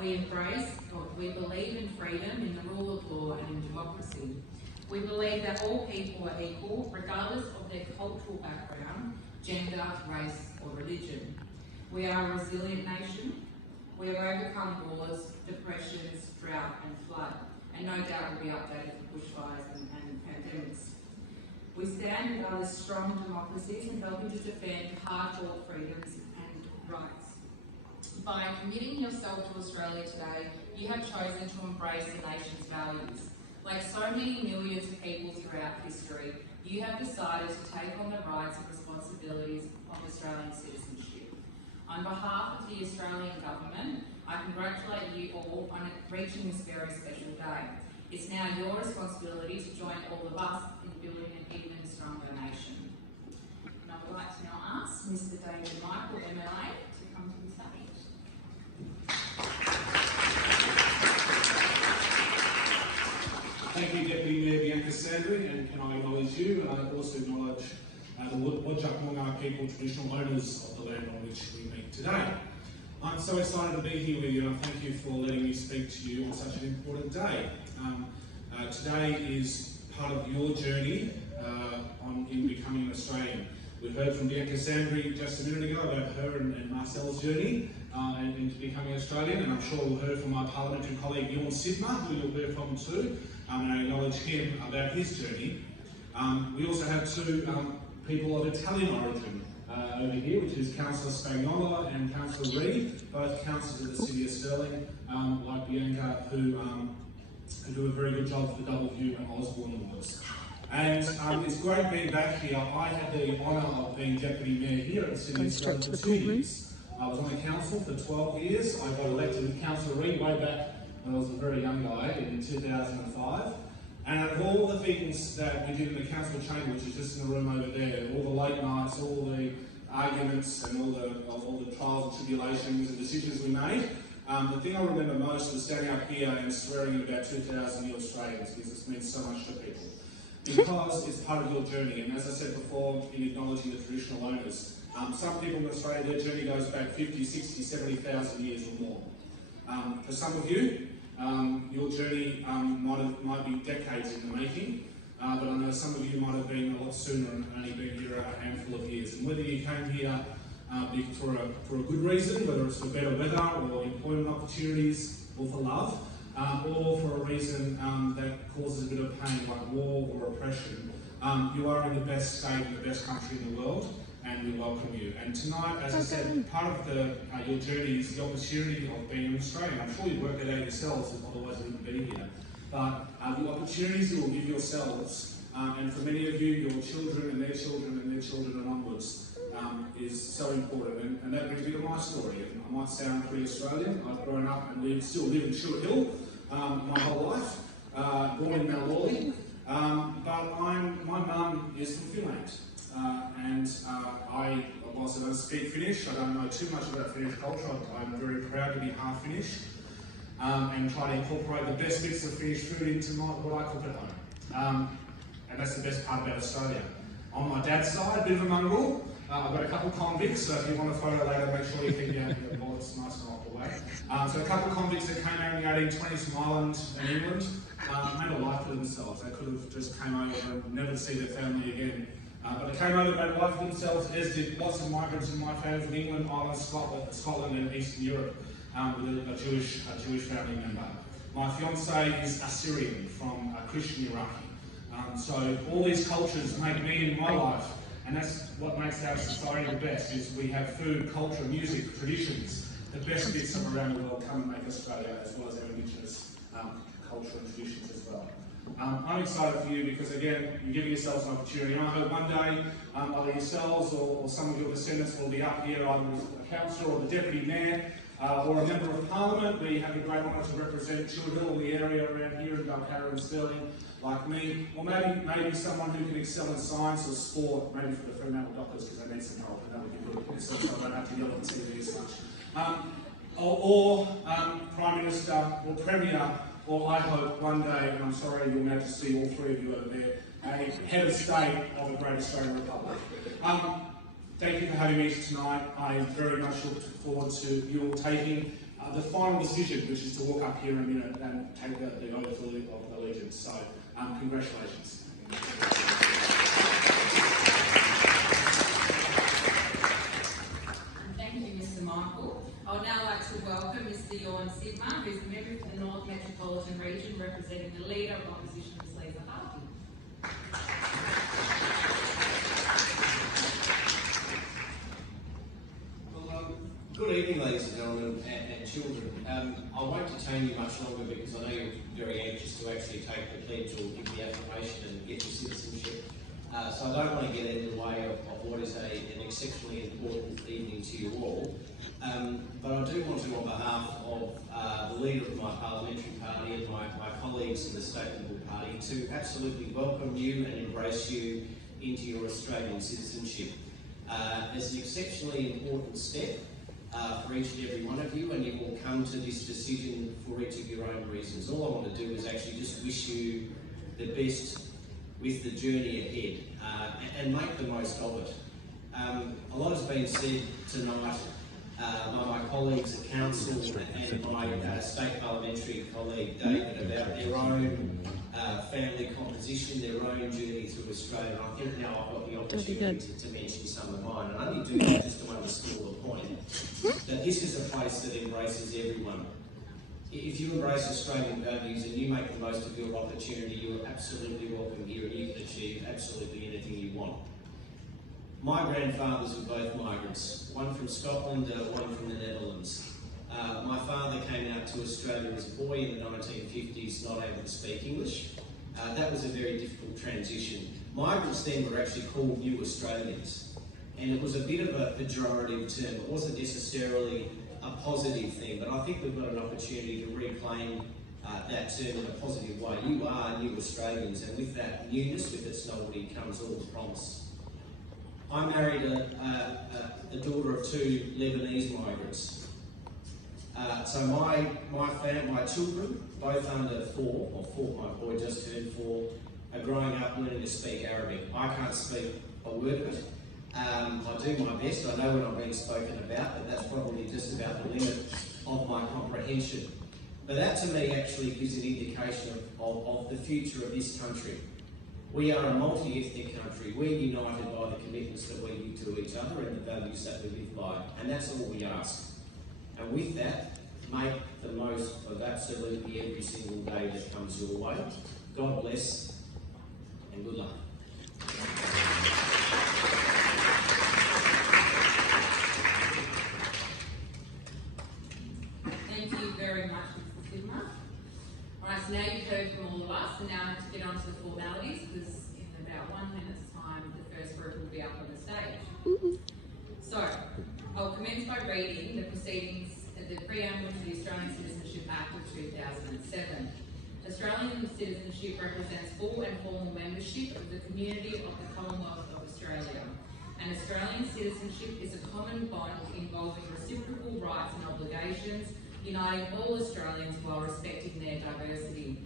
We believe in freedom, in the rule of law and in democracy. We believe that all people are equal, regardless of their cultural background, gender, race or religion. We are a resilient nation. We have overcome wars, depressions, drought and flood, and no doubt will be updated for bushfires and pandemics. We stand with other strong democracies and helping to defend hard-fought freedoms and rights. By committing yourself to Australia today, you have chosen to embrace the nation's values. Like so many millions of people throughout history, you have decided to take on the rights and responsibilities of Australian citizenship. On behalf of the Australian Government, I congratulate you all on reaching this very special day. It's now your responsibility to join all of us in building an even stronger nation. And I would like to now ask Mr. David Michael, MLA, to come to the stage. Thank you, Deputy Mayor Bianca Sandry, and can I acknowledge you, and I also acknowledge the Whadjuk Noongar people, traditional owners of the land on which we meet today. I'm so excited to be here with you, and thank you for letting me speak to you on such an important day. Today is part of your journey in becoming an Australian. We heard from Bianca Sandry just a minute ago about her and Marcel's journey into becoming Australian, and I'm sure we'll hear from my parliamentary colleague Ewan Sidmer, who you'll hear from too, and I acknowledge him about his journey. We also have two people of Italian origin over here, which is Councillor Spagnola and Councillor Reid, both councillors of the City of Stirling, like Bianca, who do a very good job for the Doubleview and Osborne wards. And it's great being back here. I had the honour of being Deputy Mayor here at the City of Stirling for 2 years. I was on the council for 12 years. I got elected with Councillor Reid way back when I was a very young guy in 2005. And out of all the things that we did in the council chamber, which is just in the room over there, all the late nights, all the arguments and all the trials and tribulations and decisions we made, the thing I remember most was standing up here and swearing at about 2,000 new Australians, because this means so much to people. Because it's part of your journey, and as I said before, in acknowledging the traditional owners, some people in Australia, their journey goes back 50, 60, 70,000 years or more. For some of you, your journey might be decades in the making, but I know some of you might have been a lot sooner and only been here a handful of years. And whether you came here for a good reason, whether it's for better weather or employment opportunities or for love, or for a reason that causes a bit of pain like war or oppression, you are in the best state and the best country in the world, and we welcome you. And tonight, as I said, part of your journey is the opportunity of being an Australian. I'm sure you work it out yourselves, otherwise you wouldn't be here. But the opportunities you will give yourselves, and for many of you, your children and their children and their children and onwards, is so important. And that brings me to my story. And I might sound pretty Australian. I've grown up and still live in Shuart Hill my whole life, born in Daley. But my mum is from Finland. Whilst I don't speak Finnish, I don't know too much about Finnish culture. I'm very proud to be half Finnish and try to incorporate the best bits of Finnish food into what I cook at home. And that's the best part about Australia. On my dad's side, a bit of a mongrel. I've got a couple of convicts, so if you want a photo later, make sure you keep down your wallets nice and locked away. So a couple of convicts that came out in the 1820s from Ireland and England made a life for themselves. They could have just came over and never see their family again. But they came over, made a life for themselves, as did lots of migrants in my family from England, Ireland, Scotland and Eastern Europe, with a Jewish family member. My fiancée is Assyrian from Christian Iraqi. So all these cultures make me in my life, and that's what makes our society the best, is we have food, culture, music, traditions. The best bits from around the world come and make Australia, as well as our Indigenous culture and traditions as well. I'm excited for you because, again, you're giving yourselves an opportunity. And I hope one day either yourselves or some of your descendants will be up here, either as a councillor or the deputy mayor or a member of parliament. We have the great honour to represent Shuart Hill, the area around here in Balcarra and Stirling, like me, or maybe someone who can excel in science or sport, maybe for the Fremantle Dockers because they need some help, and that would be good, so I don't have to yell on TV as much. Or Prime Minister or Premier, or I hope one day, and I'm sorry Your Majesty, all three of you over there, a head of state of a great Australian Republic. Thank you for having me tonight. I very much look forward to you all taking the final decision, which is to walk up here in a minute and take the oath of allegiance. So, congratulations. Thank you, Mr. Michael. I would now like to welcome Mr. Jorn Sidmar, who is a member of the North Metropolitan Region representing the Leader of Opposition, Ms. Lisa Harvey. Good evening, ladies and gentlemen and children. I won't detain you much longer because I know you're very anxious to actually take the pledge or give the affirmation and get your citizenship. So I don't want to get in the way of what is an exceptionally important evening to you all. But I do want to, on behalf of the leader of my parliamentary party and my colleagues in the State Liberal Party, to absolutely welcome you and embrace you into your Australian citizenship. It's an exceptionally important step for each and every one of you, and you will come to this decision for each of your own reasons. All I want to do is actually just wish you the best with the journey ahead and make the most of it. A lot has been said tonight by my colleagues at Council and my state parliamentary colleague David about their own family composition, their own journey through Australia. And I think now I've got the opportunity to mention some of mine, and I only do that just to underscore the point that this is a place that embraces everyone. If you embrace Australian values and you make the most of your opportunity, you are absolutely welcome here and you can achieve absolutely anything you want. My grandfathers were both migrants, one from Scotland, one from the Netherlands. My father came out to Australia as a boy in the 1950s, not able to speak English. That was a very difficult transition. Migrants then were actually called New Australians, and it was a bit of a pejorative term. It wasn't necessarily a positive thing, but I think we've got an opportunity to reclaim that term in a positive way. You are New Australians, and with that newness, with its novelty, comes all the promise. I married a daughter of two Lebanese migrants. So my children, both under four, my boy just turned 4, are growing up learning to speak Arabic. I can't speak a word of it. I do my best. I know when I'm being spoken about, but that's probably just about the limit of my comprehension. But that to me actually gives an indication of the future of this country. We are a multi-ethnic country. We're united by the commitments that we give to each other and the values that we live by, and that's all we ask. And with that, make the most of absolutely every single day that comes your way. God bless, and good luck. Thank you very much, Mr. Sidmar. Alright, so now you've heard from all of us, and now I have to get on to the formalities, because in about 1 minute's time, the first group will be up on the stage. So, I'll commence by reading the proceedings of the preamble to the Australian Citizenship Act of 2007. Australian citizenship represents full and formal membership of the community of the Commonwealth of Australia. And Australian citizenship is a common bond involving reciprocal rights and obligations, uniting all Australians while respecting their diversity.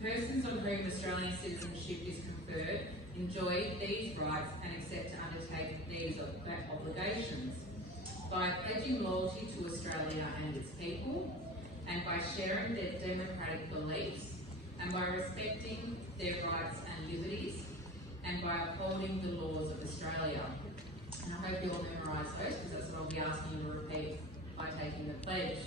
Persons on whom Australian citizenship is conferred enjoy these rights and accept to undertake these obligations by pledging loyalty to Australia and its people, and by sharing their democratic beliefs, and by respecting their rights and liberties, and by upholding the laws of Australia. And I hope you all memorise those, because that's what I'll be asking you to repeat by taking the pledge.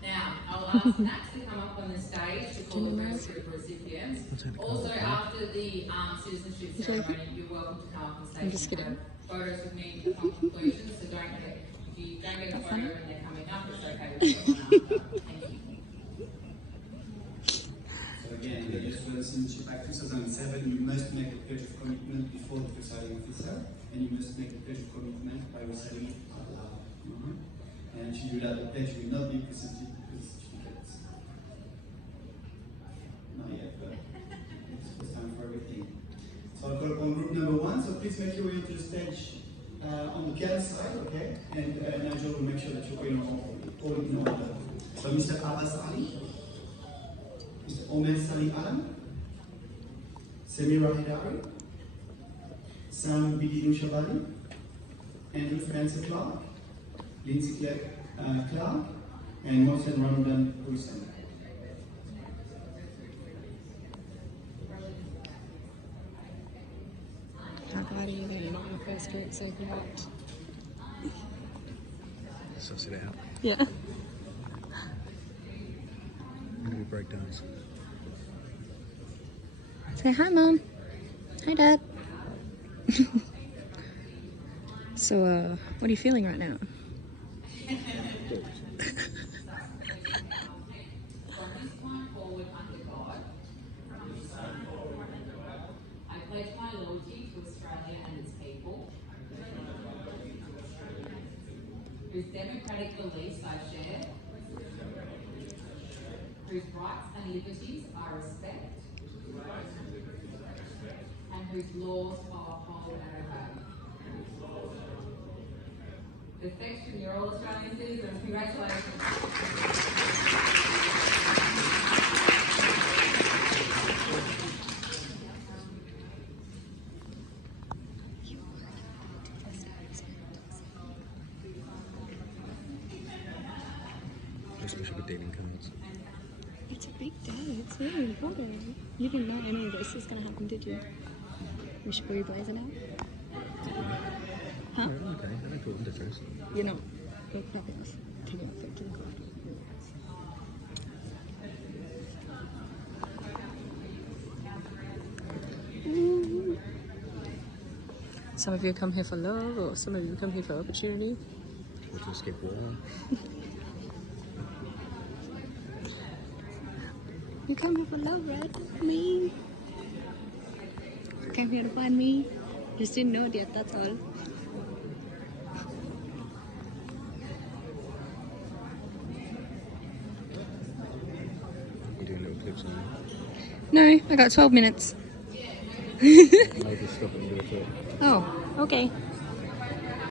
Now, I'll ask Max to come up on the stage to call the first group of recipients. Also, after the citizenship ceremony, you're welcome to come up on stage and have photos with me upon conclusion, so if you don't get a photo and they're coming up, it's okay with everyone after. Thank you. So again, the Citizenship Act 2007, you must make a pledge of commitment before the presiding officer, and you must make a pledge of commitment by reciting it out loud. And if you do that, the pledge will not be presented with certificates. Not yet, but it's time for everything. So I'll call upon group number 1, so please make your way to the stage on the piano side, okay? And Nigel will make sure that you're all in order. So Mr. Abbas Ali, Mr. Omer Sali Alam, Samira Hidari, Sam Bidinu Shabali, Andrew Spencer Clark, Lindsay Clark, and Mohsen Ramadan Hussain. How glad are you that you're not my first group so correct? Suss it out. Yeah. I'm gonna break downs. Say hi, Mom. Hi, Dad. So, what are you feeling right now? From this point forward under God, I pledge my loyalty to Australia and its people, whose democratic beliefs I share, whose rights and liberties I respect, and whose laws I uphold and obey. Affection, you're all Australian citizens. Congratulations. Especially with dating cards. It's a big day. It's really important. You didn't know any of this was going to happen, did you? We should be blazing out. Huh? Oh, okay, I don't feel the difference. You're not. You're nothing else. Take it out 13 card. Some of you come here for love, or some of you come here for opportunity. We'll just skip war. You come here for love, right? Me. Came here to find me. Just didn't know it yet, that's all. You're doing little clips on No, I got 12 minutes. there. I'll just stop it and do it. Oh, okay.